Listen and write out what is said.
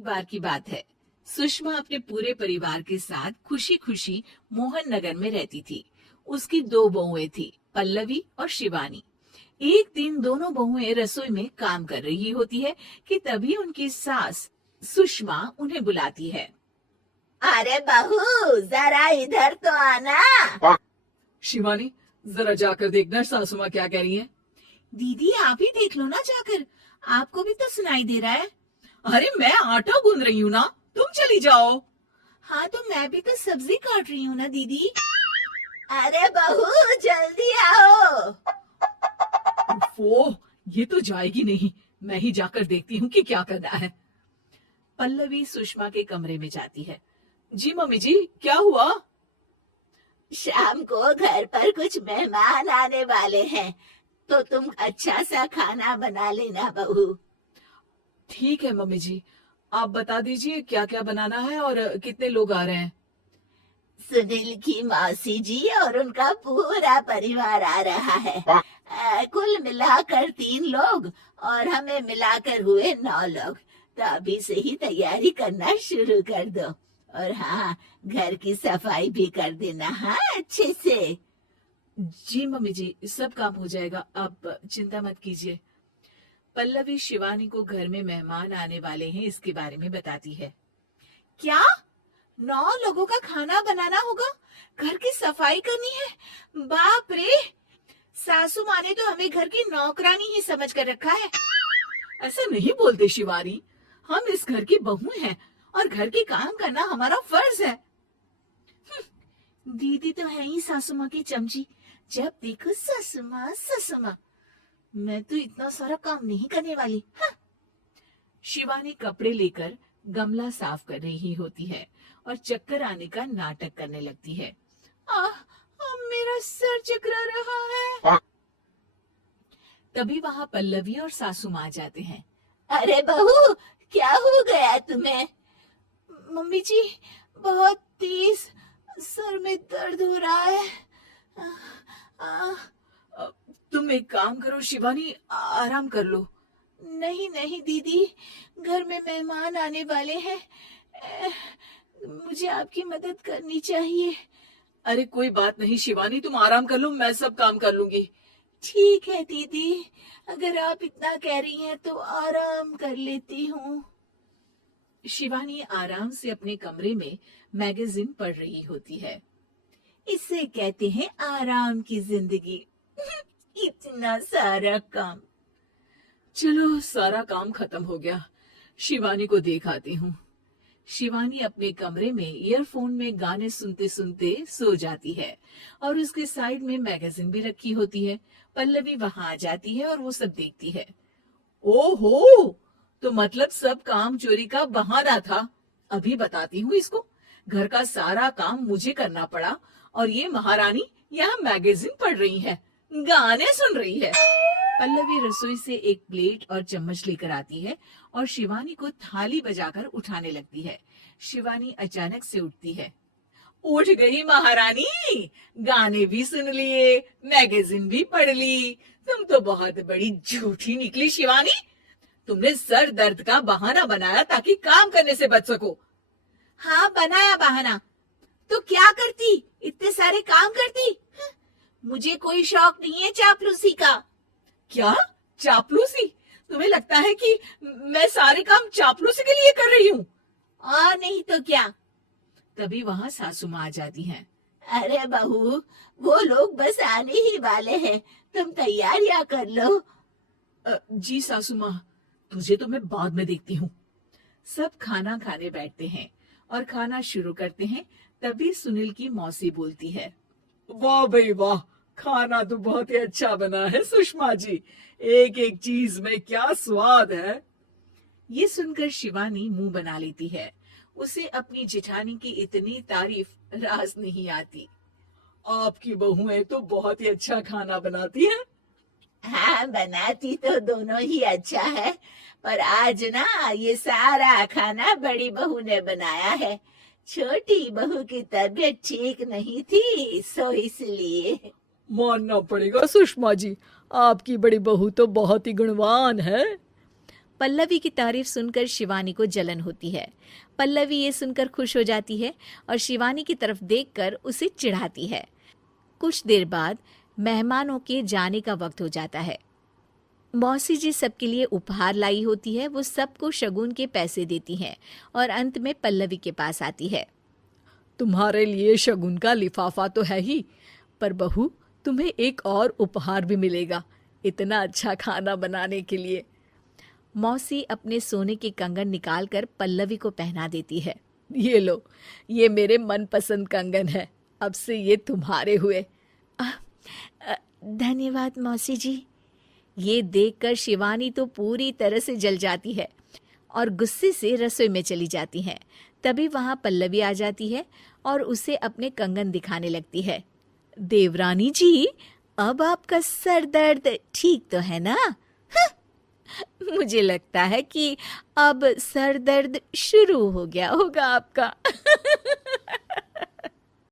बार की बात है। सुषमा अपने पूरे परिवार के साथ खुशी खुशी मोहन नगर में रहती थी। उसकी दो बहुएं थी, पल्लवी और शिवानी। एक दिन दोनों बहुएं रसोई में काम कर रही होती है कि तभी उनकी सास सुषमा उन्हें बुलाती है। अरे बहू, जरा इधर तो आना। शिवानी, जरा जाकर देखना सासू माँ क्या कह रही है। दीदी आप ही देख लो ना जाकर, आपको भी तो सुनाई दे रहा है। अरे मैं आटा गूंद रही हूँ ना, तुम चली जाओ। हाँ तो मैं भी तो सब्जी काट रही हूँ ना दीदी। अरे बहू, जल्दी आओ। वो ये तो जाएगी नहीं, मैं ही जाकर देखती हूँ कि क्या करना है। पल्लवी सुषमा के कमरे में जाती है। जी मम्मी जी, क्या हुआ? शाम को घर पर कुछ मेहमान आने वाले हैं, तो तुम अच्छा सा खाना बना लेना बहू। ठीक है मम्मी जी, आप बता दीजिए क्या क्या बनाना है और कितने लोग आ रहे हैं। सुनील की मौसी जी और उनका पूरा परिवार आ रहा है। कुल मिलाकर 3 लोग और हमें मिलाकर हुए 9 लोग। तो अभी से ही तैयारी करना शुरू कर दो। और हाँ, घर की सफाई भी कर देना, हाँ, अच्छे से। जी मम्मी जी, सब काम हो जाएगा, आप चिंता मत कीजिए। पल्लवी शिवानी को घर में मेहमान आने वाले हैं इसके बारे में बताती है। क्या 9 लोगों का खाना बनाना होगा, घर की सफाई करनी है? बाप रे, सासू माँ ने तो हमें घर की नौकरानी ही समझ कर रखा है। ऐसा नहीं बोलते शिवानी, हम इस घर की बहू हैं और घर के काम करना हमारा फर्ज है। दीदी तो है ही सासू माँ की चमची, जब देखो सासू माँ सासू माँ। मैं तो इतना सारा काम नहीं करने वाली। हाँ। शिवानी कपड़े लेकर गमला साफ कर रही होती है और चक्कर आने का नाटक करने लगती है। मेरा सर चकरा रहा है। तभी वहां पल्लवी और सासू माँ आ जाते हैं। अरे बहू, क्या हो गया तुम्हें? मम्मी जी, बहुत तेज सर में दर्द हो रहा है। तुम एक काम करो शिवानी, आराम कर लो। नहीं नहीं दीदी, घर में मेहमान आने वाले हैं, मुझे आपकी मदद करनी चाहिए। अरे कोई बात नहीं शिवानी, तुम आराम कर लो, मैं सब काम कर लूंगी। ठीक है दीदी, अगर आप इतना कह रही हैं तो आराम कर लेती हूँ। शिवानी आराम से अपने कमरे में मैगजीन पढ़ रही होती है। इसे कहते हैं आराम की जिंदगी। इतना सारा काम। चलो सारा काम खत्म हो गया, शिवानी को देख आती हूँ। शिवानी अपने कमरे में ईयरफोन में गाने सुनते सुनते सो जाती है और उसके साइड में मैगजीन भी रखी होती है। पल्लवी वहां आ जाती है और वो सब देखती है। ओहो, तो मतलब सब काम चोरी का बहाना था। अभी बताती हूँ इसको। घर का सारा काम मुझे करना पड़ा और ये महारानी यहाँ मैगजीन पढ़ रही है, गाने सुन रही है। पल्लवी रसोई से एक प्लेट और चम्मच लेकर आती है और शिवानी को थाली बजाकर उठाने लगती है। शिवानी अचानक से उठती है। उठ गई महारानी, गाने भी सुन लिए, मैगजीन भी पढ़ ली। तुम तो बहुत बड़ी झूठी निकली शिवानी। तुमने सर दर्द का बहाना बनाया ताकि काम करने से बच सको। हाँ, बनाया बहाना, तो क्या करती, इतने सारे काम करती। मुझे कोई शौक नहीं है चापलूसी का। क्या चापलूसी? तुम्हें लगता है कि मैं सारे काम चापलूसी के लिए कर रही हूँ? और नहीं तो क्या। तभी वहां सासू माँ आ जाती हैं। अरे बहू, वो लोग बस आने ही वाले हैं, तुम तैयारियां कर लो। जी सासू माँ, तुझे तो मैं बाद में देखती हूँ। सब खाना खाने बैठते हैं और खाना शुरू करते हैं। तभी सुनील की मौसी बोलती है। वाह भाई वाह, खाना तो बहुत ही अच्छा बना है सुषमा जी, एक एक चीज में क्या स्वाद है। ये सुनकर शिवानी मुंह बना लेती है। उसे अपनी जेठानी की इतनी तारीफ रास नहीं आती। आपकी बहुएं तो बहुत ही अच्छा खाना बनाती हैं। हाँ, बनाती तो दोनों ही अच्छा है, पर आज ना ये सारा खाना बड़ी बहू ने बनाया है। छोटी बहू की तबीयत ठीक नहीं थी, सो इसलिए। मानना पड़ेगा सुषमा जी, आपकी बड़ी बहू तो बहुत ही गुणवान है। पल्लवी की तारीफ सुनकर शिवानी को जलन होती है। पल्लवी ये सुनकर खुश हो जाती है और शिवानी की तरफ देखकर उसे चिढ़ाती है। कुछ देर बाद मेहमानों के जाने का वक्त हो जाता है। मौसी जी सबके लिए उपहार लाई होती है। वो सबको शगुन के पैसे देती हैं और अंत में पल्लवी के पास आती है। तुम्हारे लिए शगुन का लिफाफा तो है ही, पर बहू तुम्हें एक और उपहार भी मिलेगा इतना अच्छा खाना बनाने के लिए। मौसी अपने सोने के कंगन निकालकर पल्लवी को पहना देती है। ये लो, ये मेरे मनपसंद कंगन है, अब से ये तुम्हारे हुए। धन्यवाद मौसी जी। ये देखकर शिवानी तो पूरी तरह से जल जाती है और गुस्से से रसोई में चली जाती है। तभी वहां पल्लवी आ जाती है और उसे अपने कंगन दिखाने लगती है। देवरानी जी, अब आपका सर दर्द ठीक तो है ना? मुझे लगता है कि अब सर दर्द शुरू हो गया होगा आपका।